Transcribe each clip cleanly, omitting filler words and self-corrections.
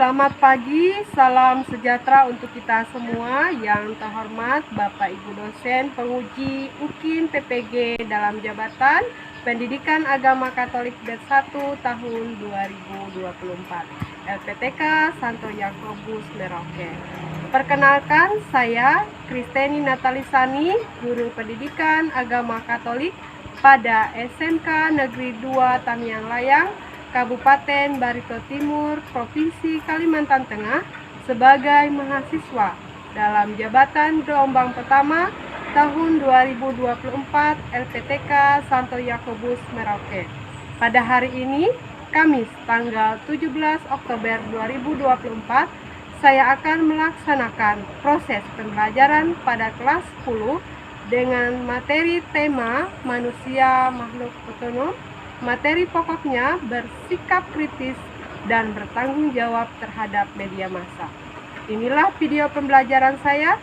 Selamat pagi, salam sejahtera untuk kita semua. Yang terhormat Bapak Ibu dosen penguji UKIN PPG dalam jabatan Pendidikan Agama Katolik batch 1 tahun 2024 LPTK Santo Yakobus Merauke. Perkenalkan, saya Kristeni Natalisani, Guru Pendidikan Agama Katolik pada SMK Negeri 2 Tamiang Layang, Kabupaten Barito Timur, Provinsi Kalimantan Tengah sebagai mahasiswa dalam jabatan gelombang pertama tahun 2024 LPTK Santo Yakobus Merauke. Pada hari ini, Kamis tanggal 17 Oktober 2024, saya akan melaksanakan proses pembelajaran pada kelas 10 dengan materi tema manusia makhluk otonom. Materi pokoknya bersikap kritis dan bertanggung jawab terhadap media massa. Inilah video pembelajaran saya.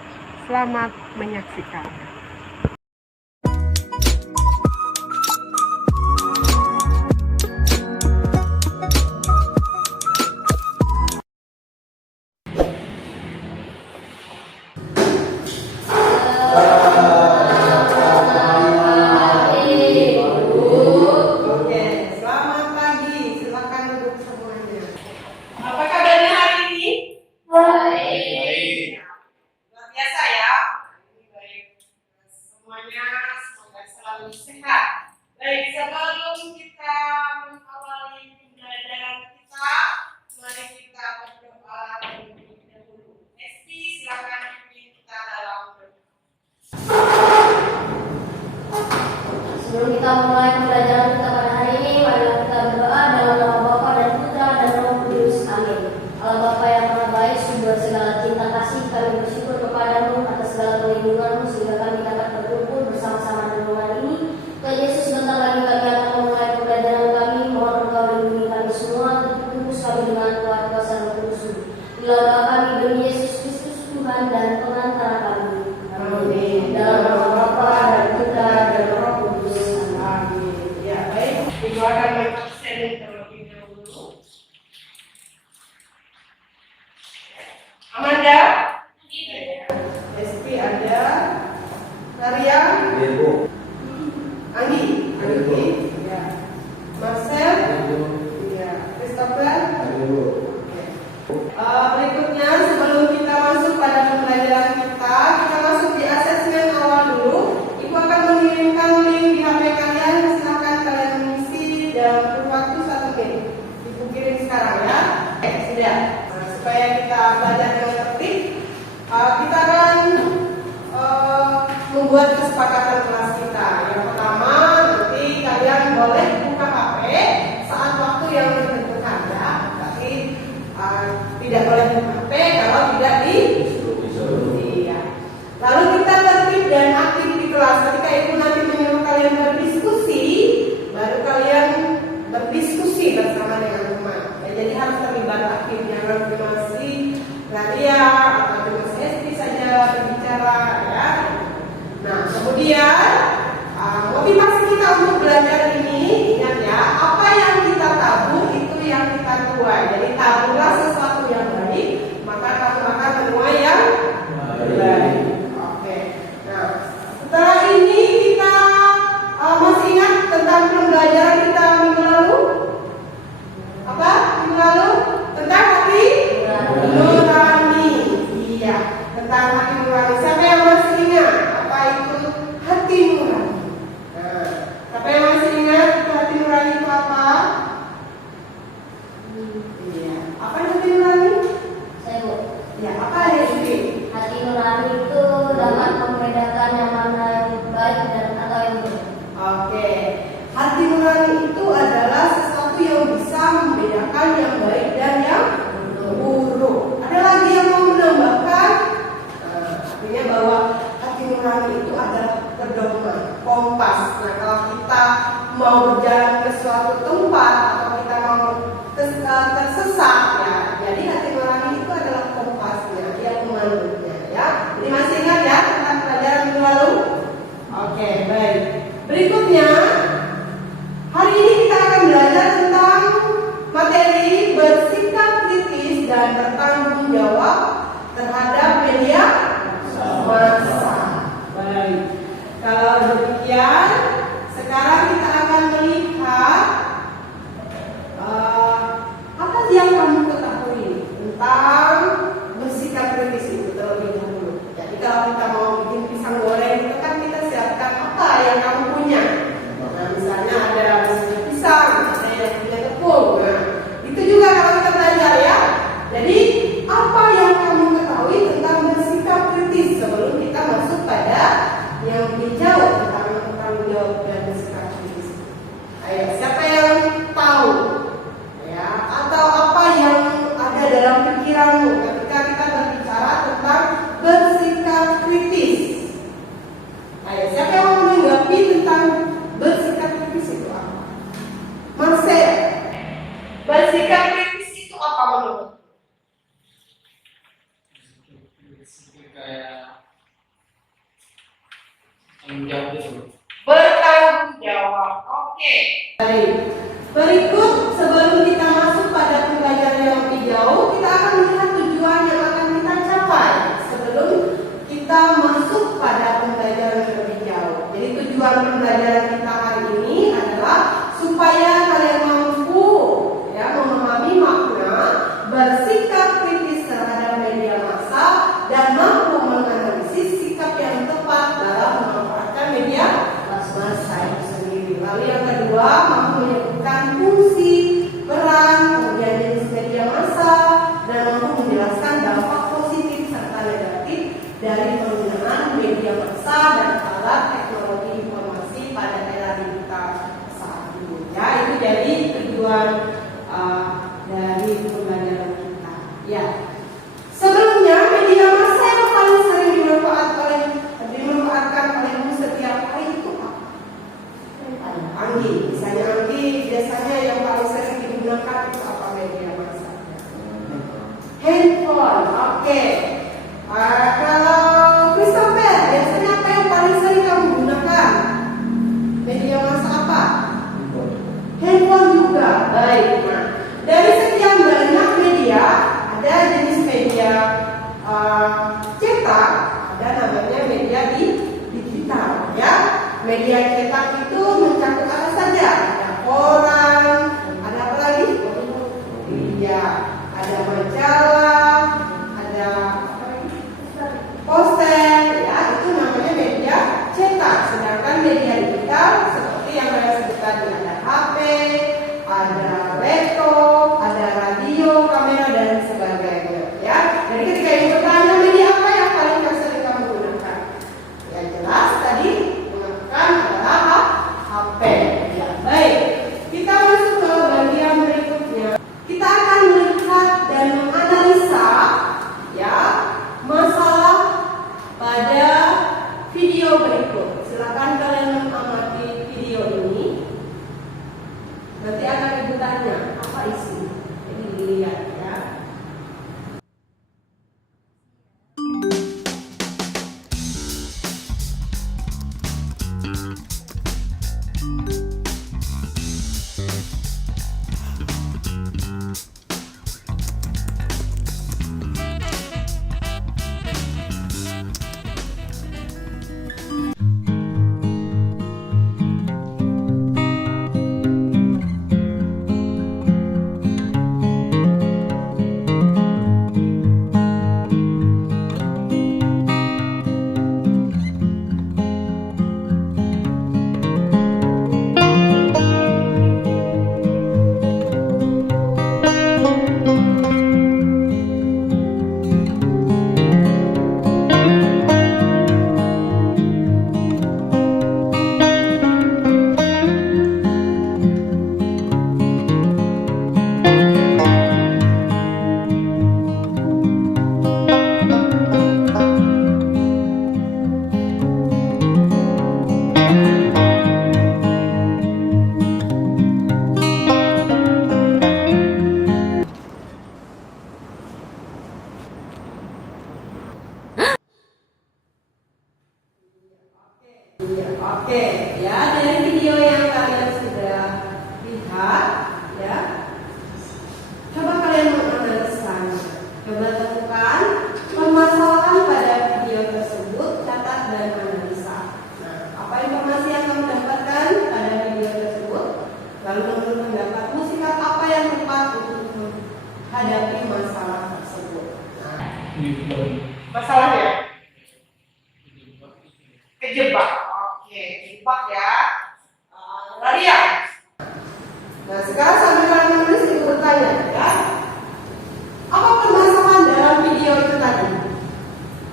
Selamat menyaksikan. Sehat. Baik, sebelum kita mengawali pembelajaran kita, mari kita berdoa terlebih dahulu. Esti, silakan pimpin kita dalam doa. Sebelum kita mulai pembelajaran kita pada hari ini, mari kita berdoa dalam nama Bapa dan Putra dan Roh Kudus. Amin. Allah Bapa yang Maha Baik, sumber segala cinta kasih, kami bersyukur kepadamu atas segala perlindunganmu sehingga kami dapat berkumpul bersama-sama di rumah ini. Tuhan Yesus, sebentar lagi kami akan memulai pembelajaran kami. Mohon Engkau lindungi kami semua, tebus kami dengan kuat kuasa Roh Kudus. Inilah doa kami demi Yesus Kristus Tuhan dan pengantara kami. Amin. Dalam nama Bapa dan Putra dan Roh Kudus. Amin. Ya, baik. Didoakan absen terlebih dahulu. Amanda? Esti ada. Maria? Anggi? Ya. Marcel? Ya. Christopher? Berikutnya, sebelum kita masuk pada pembelajaran kita masuk di asesmen awal dulu. Ibu akan mengirimkan link di HP kalian. Silakan kalian mengisi dalam waktu 1 menit. Ibu kirim sekarang ya. Sudah. Supaya kita belajar dengan tertib, kita akan membuat kesepakatan kelas kita. Yang pertama, nanti kalian boleh buka HP saat waktu yang ditentukan ya. Tapi tidak boleh buka HP kalau tidak disuruh. Iya. Lalu kita tertib dan aktif di kelas. Ketika ibu nanti menyuruh kalian berdiskusi, baru kalian berdiskusi bersama dengan teman. Ya, jadi harus terlibat aktif, jangan cuma si Maria atau cuma si Esti saja berbicara ya. Nah, kemudian motivasi kita untuk belajar ini, ingat ya, apa yang kita tabur itu yang kita tuai. Jadi taburlah sesuatu yang baik, maka kamu akan menuai yang baik. Oke. Nah, setelah ini kita masih ingat tentang pembelajaran kita minggu lalu? Apa? Minggu lalu? Tentang hati nurani. Iya, tentang hati nurani. Siapa yang masih ingat? Apa itu hati nurani? Nah, siapa yang masih ingat hati nurani itu apa? Iya. Apa hati nurani? Saya Bu. Ya, apa ya Siti? Hati nurani itu dapat membedakan yang mana yang baik dan atau yang buruk. Oke. Hati nurani itu adalah sesuatu yang bisa membedakan yang baik dan yang buruk. Ada lagi yang mau menambahkan? Artinya bahwa hati nurani itu adalah pedoman, kompas. Nah, kalau kita mau berjalan ke suatu tempat atau kita mau tersesat ya, jadi hati nurani itu adalah kompasnya, dia pemandunya ya. Jadi masih ingat ya tentang pelajaran minggu lalu? Oke, baik. Berikutnya, hari ini kita akan belajar tentang materi bersikap kritis dan punya. Nah, misalnya ada mesinnya pisang, ada yang punya tepung. Nah, itu juga kalau kita belajar ya. Jadi, apa yang kamu ketahui tentang bersikap kritis sebelum kita masuk pada yang lebih jauh tentang tanggung jawab dan bersikap kritis? Ayo, siapa yang tahu? Ya, atau apa yang ada dalam pikiranmu ketika kita berbicara tentang bersikap kritis? Ayo, siapa yang mau menanggapi tentang bersikap kritis itu apa? Marcel, bersikap kritis itu apa menurut? Kayak tanggung jawab itu. Bertanggung jawab. Oke. Baik. Berikut sebelum kita masuk pada pembelajaran yang lebih jauh, kita akan melihat tujuan yang akan kita capai sebelum kita masuk pada pembelajaran yang lebih jauh. Jadi tujuan pembelajaran kita hari ini adalah supaya kalian mampu ya memahami makna bersikap kritis terhadap media massa dan mampu menganalisis sikap yang tepat dalam memanfaatkan media massa itu sendiri. Lalu yang kedua, mampu menyebutkan fungsi, peran, kemudian jenis media massa, dan mampu menjelaskan dampak positif serta negatif dari penggunaan media massa dan alat teknologi informasi pada era digital saat ini. Ya, itu jadi tujuan dari pembelajaran kita. Ya. Sebelumnya media massa yang paling sering dimanfaatkan olehmu setiap hari itu apa? Anggi, misalnya Anggi biasanya yang paling sering digunakan itu apa media massa? Handphone, oke. Kalau Christopher, biasanya apa yang paling sering kamu gunakan? Media massa apa? Handphone juga, baik. Nah, dari sekian banyak media, ada jenis media cetak, ada namanya media digital, ya. Media cetak itu mencakup apa saja? Ada koran, ada apa lagi? Iya, ada majalah, ada apa lagi? Poster, ya. Itu namanya media cetak. Sedangkan media digital seperti yang saya sebut tadi, ada HP, ada laptop, ada radio, kamera dan sebagainya, ya. Jadi ketika ini bertanya media apa yang paling sering kamu gunakan? Ya jelas tadi mengatakan adalah HP. Ya, baik. Kita masuk ke bagian berikutnya. Kita akan melihat dan menganalisa ya masalah pada video berikut. Silakan kalian mengamati video ini. Nanti akan ibu tanya apa isi. Jadi dilihat ya. Oke, ya dari video yang kalian sudah lihat, ya, coba kalian menganalisanya. Coba temukan permasalahan pada video tersebut, catat dan analisa. Nah, apa informasi yang kamu dapatkan pada video tersebut? Lalu menurut pendapatmu sikap apa yang tepat untuk menghadapi masalah tersebut? Nah, masalahnya kejebak. Oke, kejebak ya. Nah, sekarang sambil kalian menulis, ibu bertanya, ya. Apa permasalahan dalam video itu tadi?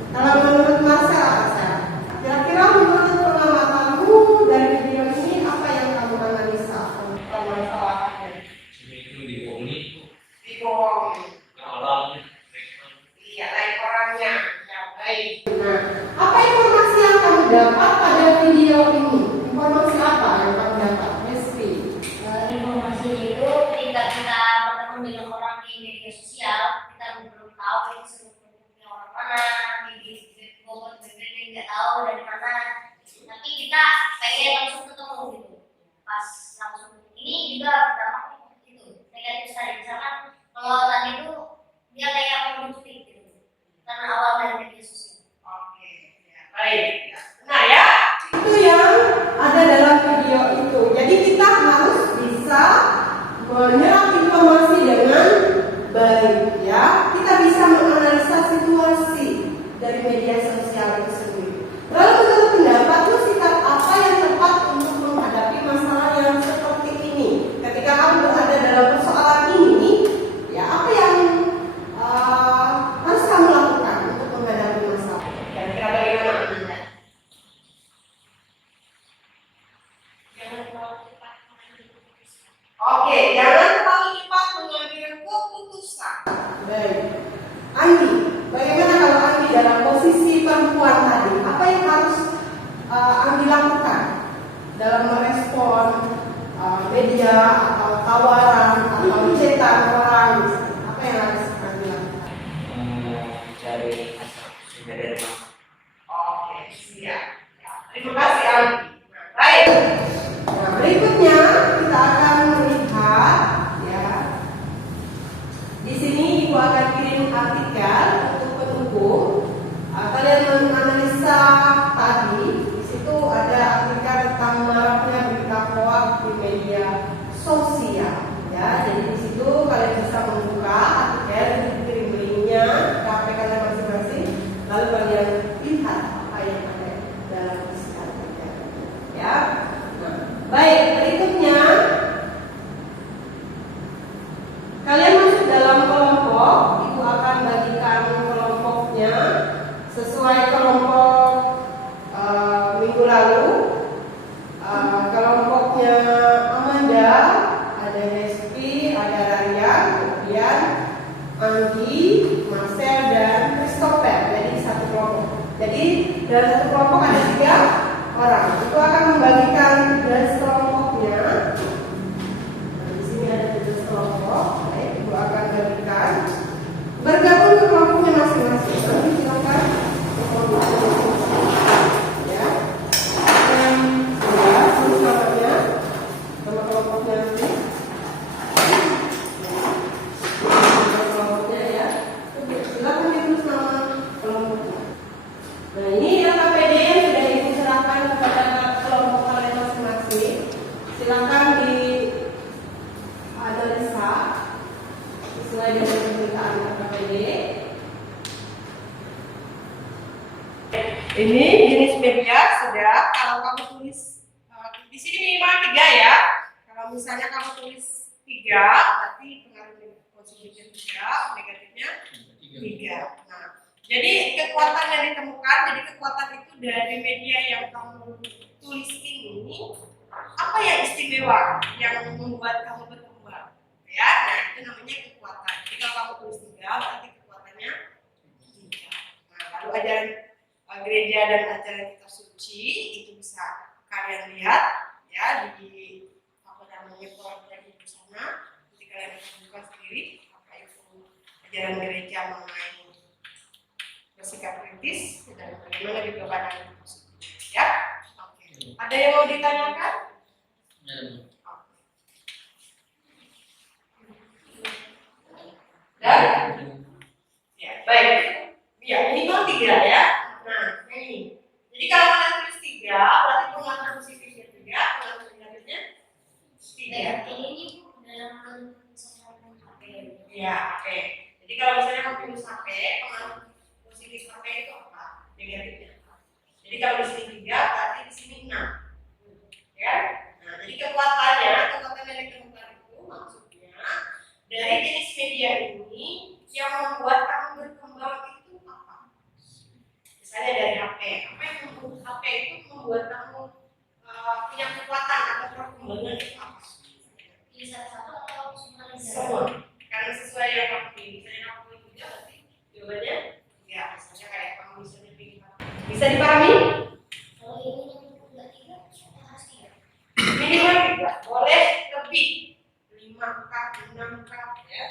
Kalau menurut Marcel apa saya? Kira-kira menurut pengamatanmu dari video ini apa yang kamu analisa permasalahannya? Itu dibohongi, Dibohongi. orangnya, Iya, like orangnya. Ya, baik. Nah, apa informasi yang kamu dapat pada video ini? Informasi apa yang kamu dapat? Mesri. Informasi itu ketika kita bertemu dengan orang di media sosial, kita belum tahu itu sebenarnya orang mana, di Bogor berbeda nggak tahu dari mana, tapi kita pengen langsung ketemu gitu. Pas langsung ini juga berdampak gitu negatif sekali. Misalkan kalau tadi itu dia kayak produktif gitu, karena awal dari media sosial. Oke, ya, baik. Ya. Nah ya, itu yang ada dalam video itu. Jadi kita harus bisa menyerap informasi dengan baik, ya. Kita bisa menganalisa situasi dari media sosial itu sendiri. Lalu menurut pendapatmu sikap apa yang tepat untuk menghadapi masalah yang seperti ini? Ketika kamu berada dalam persoalan ini, ya apa yang harus kamu lakukan untuk menghadapi masalah? Kira-kira bagaimana Anda? Jangan terlalu cepat mengambil keputusan. Oke, jangan terlalu cepat mengambil keputusan. Baik. Andi, bagaimana kalau Andi dalam posisi perempuan tadi? Apa yang harus Andi lakukan dalam merespon media atau tawaran atau cetan orang? Apa yang harus Andi lakukan? cari sumber dari mana. Oke, siap. Ya, terima kasih Andi. Nah, baik. Nah, berikutnya kita akan melihat, ya. Di sini ibu akan kirim artikel untuk pendukung. Kalian menganalisa tadi. Di situ ada artikel tentang maraknya berita hoax di media sosial. Ya, jadi di situ kalian bisa membuka artikel, kirim linknya ke HP kalian masing-masing. Lalu kalian lihat apa yang ada dalam isi artikel. Ya. Nah, baik, berikutnya kalian masuk dalam kelompok. Ibu akan bagikan kelompoknya sesuai kelompok minggu lalu. Kelompoknya Amanda, ada Hespi, ada Ryan, kemudian Andi, Marcel, dan Christopher. Jadi satu kelompok. Jadi dalam satu kelompok ada 3 orang. Itu akan membagikan tugas kelompoknya. Nah, di sini ada tugas kelompok. Baik, ibu akan bagikan. Bergabung ke kelompoknya masing-masing. Nanti silakan ke kelompoknya masing-masing. Ya. Ya, tulis namanya, nama kelompoknya nanti. Nama kelompoknya ya. Silakan ditulis nama kelompoknya. Nah, ini KPD yang sudah ibu serahkan kepada kelompok kalian masing-masing. Silakan dianalisa sesuai dengan permintaan KPD. Ini jenis media sudah. Kalau kamu tulis di sini minimal 3 ya. Kalau misalnya kamu tulis 3, berarti pengaruh positifnya 3, negatifnya 3. Nah, jadi kekuatan yang ditemukan, jadi kekuatan itu dari media yang kamu tulis ini, apa yang istimewa yang membuat kamu berkembang? Ya, nah itu namanya kekuatan. Jadi kalau kamu tulis 3, berarti kekuatannya 3. Nah, lalu ajaran gereja dan ajaran kitab suci itu bisa kalian lihat ya di apa namanya program di sana. Jadi kalian bisa buka sendiri apa itu ajaran gereja mengenai bersikap kritis dan bagaimana juga pandangan positif. Ya, oke. Ada yang mau ditanyakan? Dan ya baik. Ya minimal 3 ya. Nah ini. Jadi kalau kalian tulis 3, berarti penguatan positifnya 3, penguatan negatifnya 3. Ini dalam HP. Ya, oke. Jadi kalau misalnya kamu tulis HP, pengaruh positif HP itu apa? Negatifnya apa? Jadi kalau di sini 3, berarti di sini 6. Ya. Nah, jadi kekuatan yang ditemukan itu Pilih satu-satu atau semuanya? Semua. Karena sesuai yang kamu pilih. Misalnya kamu pilih 7 berarti jawabannya ya misalnya kayak kamu misalnya pilih 4. Bisa dipahami? Kalau ini enggak 3, harus 3. Minimal 3. Boleh lebih. 5 kah, 6 kah, ya.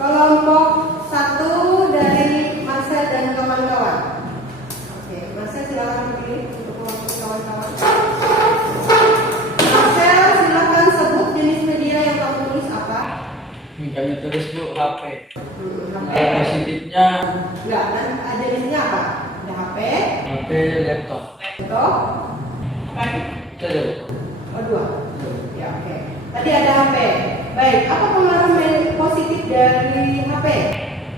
Kelompok 1 dari Marcel dan kawan-kawan. Oke, Marcel silakan berdiri untuk kelompok kawan-kawan. Marcel silakan sebut jenis media yang kamu tulis apa? Kami tulis Bu HP. HP. Positifnya Enggak, dan jenisnya apa? Ada HP, HP laptop. laptop, Itu aja Bu. oh 2. Ya, oke. Tadi ada HP. Baik, apa pengaruh positif dari HP?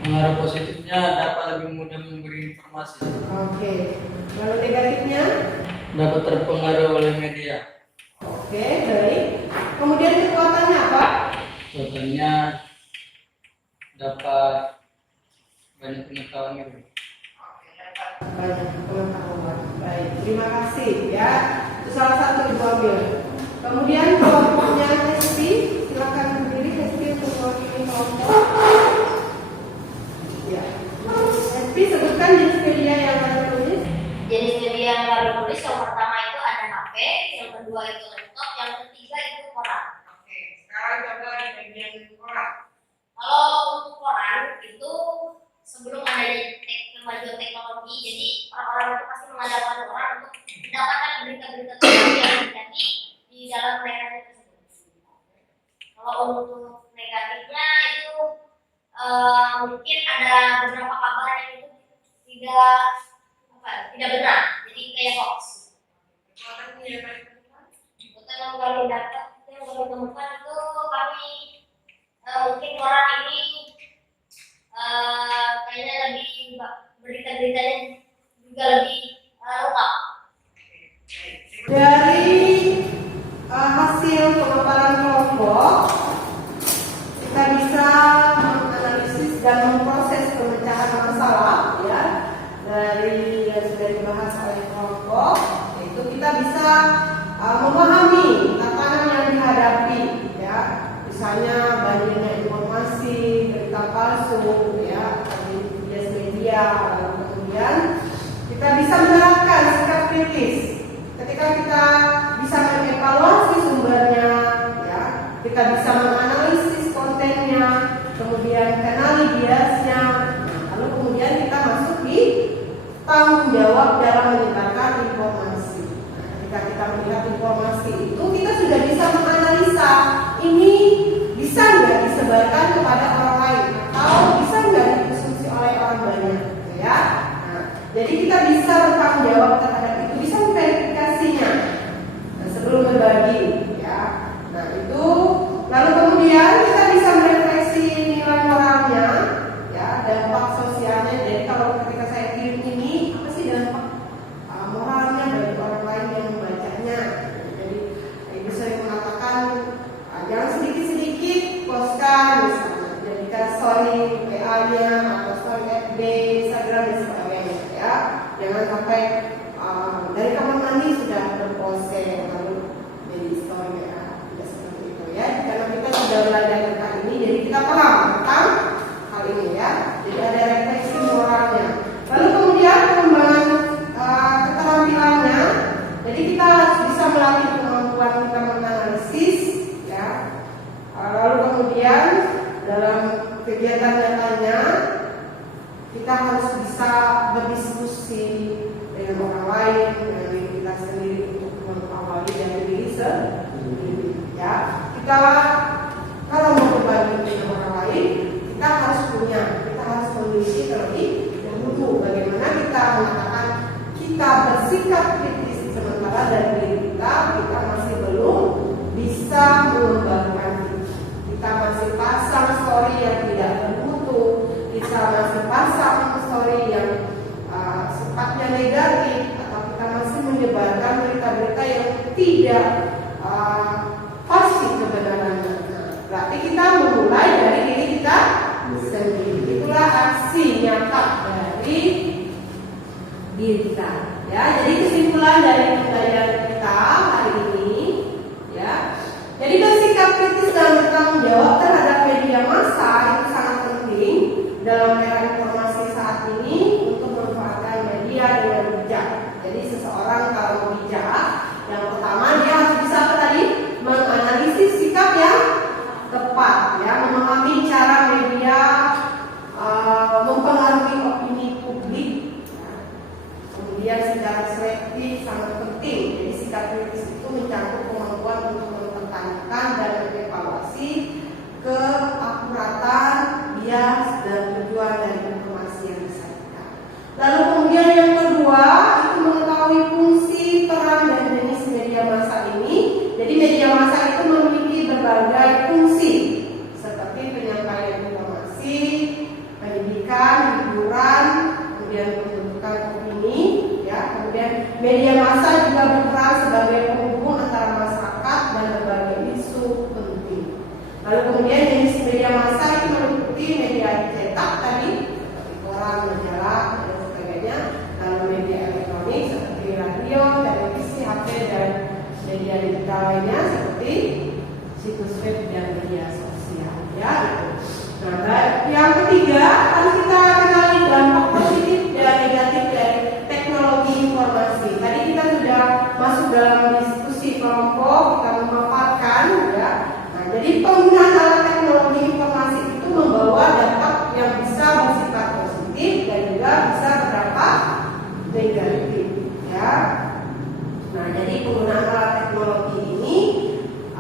Pengaruh positifnya dapat lebih mudah memberi informasi. Oke. Lalu negatifnya? Dapat terpengaruh oleh media. Oke, baik. Kemudian kekuatannya apa? Contohnya dapat banyak pengetahuan gitu. Banyak pengetahuan. Baik, terima kasih ya. Itu salah satu ibu ambil. Kemudian kelompoknya Hesti, silakan berdiri Hesti untuk mewakili kelompok. Ya. Hesti sebutkan jenis media yang Anda tulis. Jenis media yang kami tulis yang pertama itu ada HP, yang kedua itu laptop, yang ketiga itu koran. Oke, sekarang coba di bagian koran. Kalau untuk koran itu sebelum adanya kemajuan teknologi, jadi orang-orang itu pasti mengandalkan koran untuk mendapatkan berita-berita terbaru yang terjadi di dalam mereka tersebut. Kalau untuk negatifnya itu mungkin ada beberapa kabar yang itu tidak benar, jadi kayak hoax. Kekuatannya yang paling penting. Untuk yang kami dapat, yang kami temukan itu kami mungkin koran ini kayaknya lebih berita-beritanya juga lebih lengkap. Dari hasil pemaparan kelompok, kita bisa menganalisis dan memproses pemecahan masalah ya dari yang sudah dibahas oleh kelompok. Itu kita bisa memahami tantangan yang dihadapi ya, misalnya banyaknya informasi, berita palsu ya, di media, lalu kemudian kita bisa menerapkan sikap kritis. Ketika kita bisa mengevaluasi sumbernya, ya, kita bisa menganalisis kontennya, kemudian kenali biasnya, lalu kemudian kita masuk di tanggung jawab dalam menyebarkan informasi. Nah, ketika kita melihat informasi itu, kita sudah bisa menganalisa ini bisa nggak disebarkan kepada orang lain atau bisa nggak dikonsumsi oleh orang banyak, gitu ya. Nah, jadi kita bisa bertanggung jawab terhadap itu, bisa verifikasinya sebelum berbagi, ya. Nah itu, lalu kemudian kita bisa merefleksi nilai moralnya, ya, dampak sosialnya. Jadi kalau ketika saya kirim ini, apa sih dampak moralnya bagi orang lain yang membacanya? Jadi ibu sering mengatakan jangan sedikit-sedikit postkan, misalnya jadikan story WA-nya atau story FB, Instagram dan sebagainya, ya. Jangan sampai dari kamar mandi sudah berpose lalu jadi story WA, tidak seperti itu ya. Karena kita sudah belajar tentang ini, jadi kita paham tentang hal ini ya. Jadi ada refleksi moralnya. Lalu kemudian pengembangan keterampilannya. Jadi kita harus bisa melatih kemampuan kita menganalisis ya. Lalu kemudian dalam kegiatan nyatanya kita harus bisa berdiskusi dengan orang lain, dengan diri kita sendiri untuk mengawali dari diri sendiri. Ya, kita kalau mau berbagi dengan orang lain, kita harus diri kita. Ya, jadi kesimpulan dari pembelajaran kita hari ini, ya. Jadi bersikap kritis dan bertanggung jawab terhadap media massa itu sangat penting dalam era informasi saat ini untuk memanfaatkan media dengan bijak. Jadi seseorang kalau bijak, yang pertama dia harus bisa apa tadi? Menganalisis sikap yang tepat, ya, memahami cara media mempengaruhi opini publik. Kemudian secara selektif sangat penting. Jadi sikap kritis itu mencakup kemampuan untuk mempertanyakan dan mengevaluasi keakuratan, bias, dan tujuan dari informasi yang disajikan. Lalu kemudian yang kedua itu mengetahui fungsi, peran, dan jenis media massa ini. Jadi media massa itu memiliki berbagai fungsi seperti penyampaian informasi, pendidikan, hiburan, kemudian pembentukan opini, ya. Kemudian media massa juga berperan sebagai penghubung antara masyarakat dan berbagai isu penting. Lalu kemudian jenis media massa itu meliputi media cetak tadi seperti koran, majalah, dan sebagainya. Lalu media elektronik seperti radio, televisi, HP, dan media digital lainnya seperti situs web dan media sosial, ya gitu. Nah, yang ketiga harus kita kenali dampak positif dan negatif dari teknologi informasi. Tadi kita sudah masuk dalam diskusi kelompok, kita memaparkan, ya. Nah, jadi penggunaan alat teknologi informasi itu membawa dampak yang bisa bersifat positif dan juga bisa berdampak negatif, ya. Nah, jadi penggunaan alat teknologi ini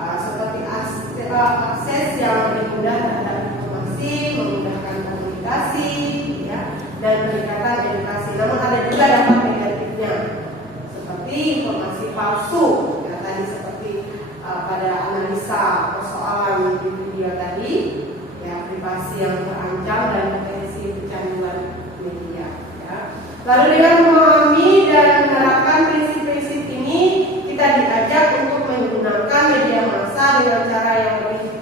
seperti akses yang lebih mudah terhadap informasi, memudahkan komunikasi, ya, dan peningkatan edukasi. Namun ada juga dampak negatifnya, seperti informasi palsu, ya, tadi seperti pada analisa persoalan di video tadi, ya, privasi yang terancam dan potensi kecanduan media. Ya. Lalu dengan memahami dan menerapkan prinsip-prinsip ini, kita diajak untuk menggunakan media massa dengan cara yang lebih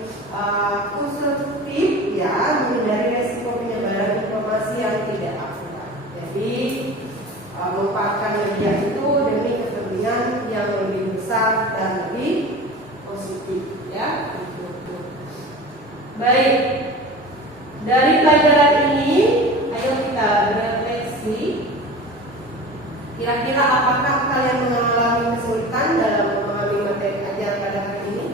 konstruktif, ya, menghindari resiko penyebaran informasi yang tidak akurat. Jadi memanfaatkan media itu demi kepentingan yang lebih besar dan lebih positif, ya. Baik, dari pelajaran ini, ayo kita berefleksi. Kira-kira apakah kalian mengalami kesulitan dalam memahami materi ajar pada hari ini?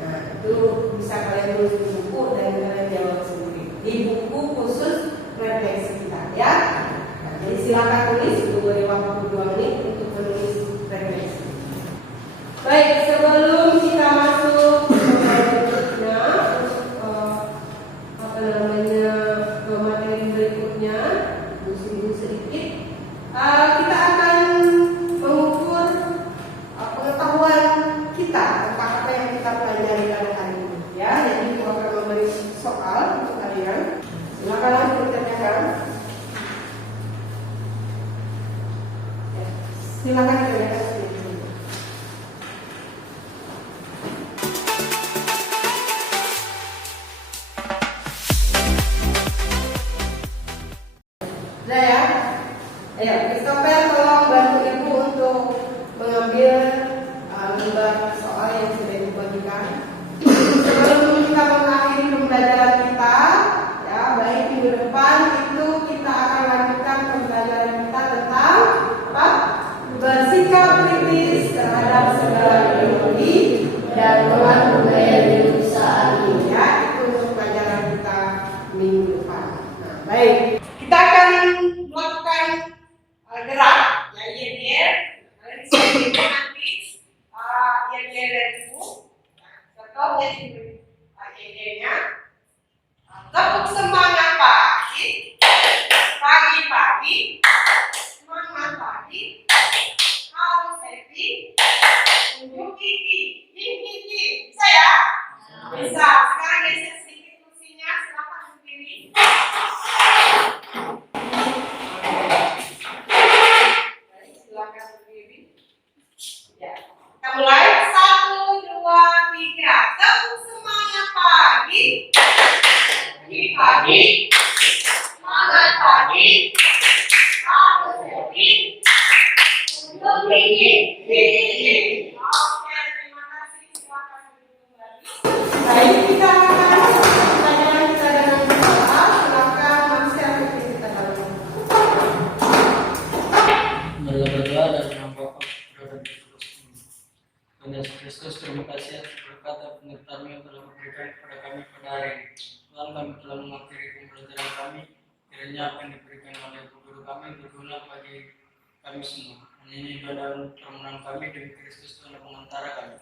Nah, itu bisa kalian tulis di buku dan kalian jawab sendiri di buku khusus refleksi kita, ya. Nah, jadi silakan tulis, beri waktu 2 menit untuk menulis refleksi. Baik, sebelum kita masuk ke berikutnya, ke materi berikutnya, tunggu sedikit. Kita akan mengukur pengetahuan kita tentang apa yang kita pelajari pada hari ini, ya. Jadi aku akan memberi soal untuk kalian. Silakan langsung dikerjakan. Ya, silakan dikerjakan sendiri. Sudah, ya. Ayo, Christopher, tolong bantu ibu untuk mengambil lembar soal yang sudah ibu bagikan. Sebelum kita mengakhiri pembelajaran kita, ya, baik minggu depan itu kita akan lanjutkan pembelajaran kita tentang apa? Bersikap kritis terhadap segala ideologi dan melawan budaya di perusahaan ini, ya. Itu untuk pelajaran kita minggu depan. Nah, baik, kita akan melakukan gerak, ya, YDR. Kalian bisa lihat nanti YDR dari ibu. Contoh jadi YDR-nya. Tepuk semangat pagi, pagi-pagi, semangat pagi, harus happy, tunjuk gigi, gigi, bisa, ya? Bisa. Sekarang geser sedikit kursinya, silakan berdiri. Silakan berdiri. Ya. Kita mulai 1, 2, 3. Tepuk semangat pagi. Pagi. Semangat pagi. Harus happy. Tuhan kami telah mengakhiri pembelajaran kami. Kiranya apa yang diberikan oleh guru kami berguna bagi kami semua. Ini adalah permohonan kami demi Kristus Tuhan dan pengantara kami.